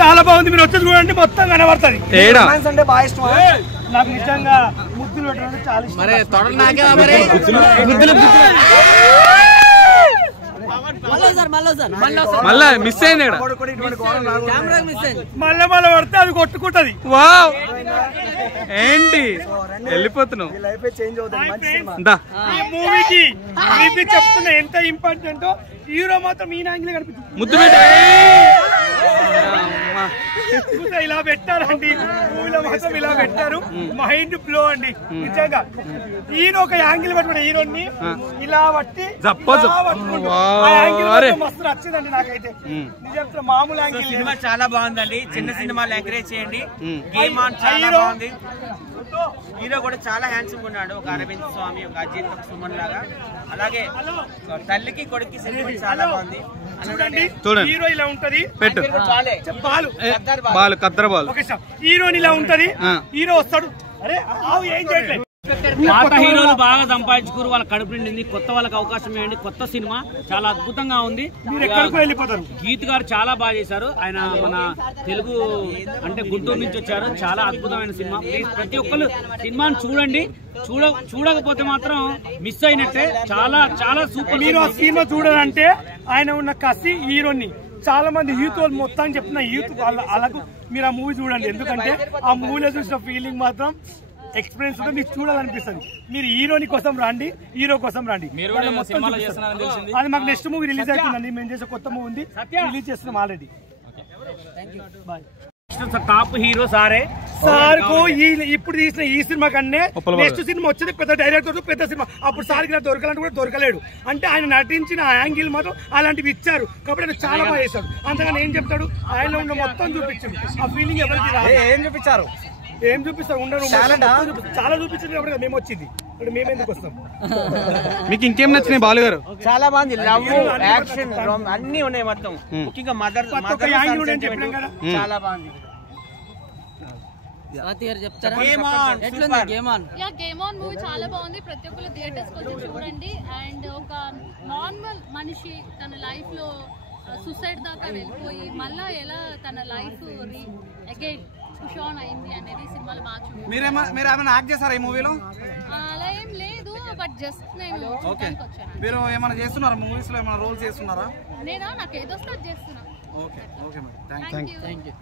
చాలా బాగుంది, మీరు వచ్చి చూడండి మొత్తం కనబడుతుంది. అంటే బాగా ఇష్టం నాకు, నిజంగా ముద్దులు పెట్టడం చాలా ఇష్టం. మళ్ళా మిస్ అయింది, మళ్ళా మళ్ళీ పడితే అది కొట్టుకుంటది. వావ్ ఏంటి వెళ్ళిపోతున్నావు. మూవీకి చెప్తున్నా ఎంత ఇంపార్టెంట్. హీరో మాత్రం ఈ యాంగిల్ కనిపిస్తుంది. ముద్దు ఇలా పెట్టారండి, మూవీలో మాత్రం ఇలా పెట్టారు. మైండ్ బ్లో అండి నిజంగా. హీరో ఒక యాంగిల్ పట్టుకుంటే హీరోని ఇలా బట్టి మస్తు నచ్చిందండి నాకైతే. నిజంగా మామూలు యాంగిల్. సినిమా చాలా బాగుందండి, చిన్న సినిమాలు ఎంకరేజ్ చేయండి. గేమ్ ఆన్ చాలా బాగుంది. హీరో కూడా చాలా హ్యాండ్సమ్ ఉన్నాడు, ఒక అరవింద్ స్వామి, ఒక అజిత్, ఒక సుమన్ లాగా. అలాగే తల్లికి కొడుక్కి సెంటిమెంట్ చాలా బాగుంది. చూడండి హీరో ఇలా ఉంటది, హీరోని ఇలా ఉంటది. హీరో వస్తాడు, అరే ఏం చేయట్లేదు. పాత హీరోలు బాగా సంపాదించుకున్నారు, వాళ్ళ కడుపు నిండింది. కొత్త వాళ్ళకి అవకాశం ఇవ్వండి. కొత్త సినిమా చాలా అద్భుతంగా ఉంది. గీత్ గారు చాలా బాగా చేశారు. ఆయన మన తెలుగు అంటే గుంటూరు నుంచి వచ్చారు. చాలా అద్భుతమైన సినిమా. ప్లీజ్ ప్రతి ఒక్కరు సినిమాని చూడండి. చూడకపోతే మాత్రం మిస్ అయినట్టే. చాలా చాలా సూపర్. మీరు ఆ సినిమా చూడాలంటే ఆయన ఉన్న కసి హీరోని చాలా మంది యూత్ వాళ్ళు మొత్తం చెప్తున్న యూత్ అలాగే మీరు ఆ మూవీ చూడండి. ఎందుకంటే ఆ మూవీలో చూసిన ఫీలింగ్ మాత్రం ఎక్స్పీరియన్స్ ఉంటే మీకు చూడాలనిపిస్తుంది. మీరు హీరోని కోసం రండి, హీరో కోసం రండి. అది మాకు నెక్స్ట్ మూవీ రిలీజ్ అవుతుందండి. మేము చేసే కొత్త మూవీ ఉంది, రిలీజ్ చేస్తున్నాం ఆల్రెడీ. టాప్ హీరో సారే. సార్ కు ఇప్పుడు తీసిన ఈ సినిమా కన్నా నెక్స్ట్ సినిమా వచ్చేది పెద్ద డైరెక్టర్, పెద్ద సినిమా. అప్పుడు సార్కి నాకు దొరకాలంటే కూడా దొరకలేడు. అంటే ఆయన నటించిన యాంగిల్ మాత్రం అలాంటివి ఇచ్చారు కాబట్టి ఆయన చాలా బాగా చేశాడు. అంతగానే ఏం చెప్తాడు, ఆయనలో ఉన్న మొత్తం చూపించాడు. ఆ ఫీలింగ్ ఎవరికి రాదు. ఏం చూపించారు, ఏం చూపిస్తారు, ఉండరు చాలా చూపించారు కాబట్టి మేము వచ్చింది. ఇప్పుడు మేము ఎందుకు వస్తాం. మీకు ఇంకేం నచ్చినాయి బాలు గారు? చాలా బాగుంది, లవ్, యాక్షన్ అన్ని ఉన్నాయి మొత్తం. ముఖ్యంగా మదర్ చాలా బాగుంది. గేమ్ ఆన్ మూవీ చాలా బాగుంది. ప్రతి ఒక్కరు థియేటర్స్ వచ్చి చూడండి. అండ్ ఒక నార్మల్ మనిషి తన లైఫ్ లో సూసైడ్ దాకా వెళ్ళిపోయి మళ్ళా ఎలా తన లైఫ్ అగైన్ పుషాన్ అయింది అనేది సినిమాలో బాగా చూడండి. మీరు ఏమైనా యాక్ట్ చేస్తారా ఈ మూవీలో? అలా ఏం లేదు, బట్ జస్ట్ నేను చూడడానికి వచ్చాను. మీరు ఏమైనా చేస్తున్నారా మూవీస్ లో, ఏమైనా రోల్స్ చేస్తున్నారా? నేనా, నాకు ఏదో స్టార్ట్ చేస్తున్నా. Okay okay madam, thank you.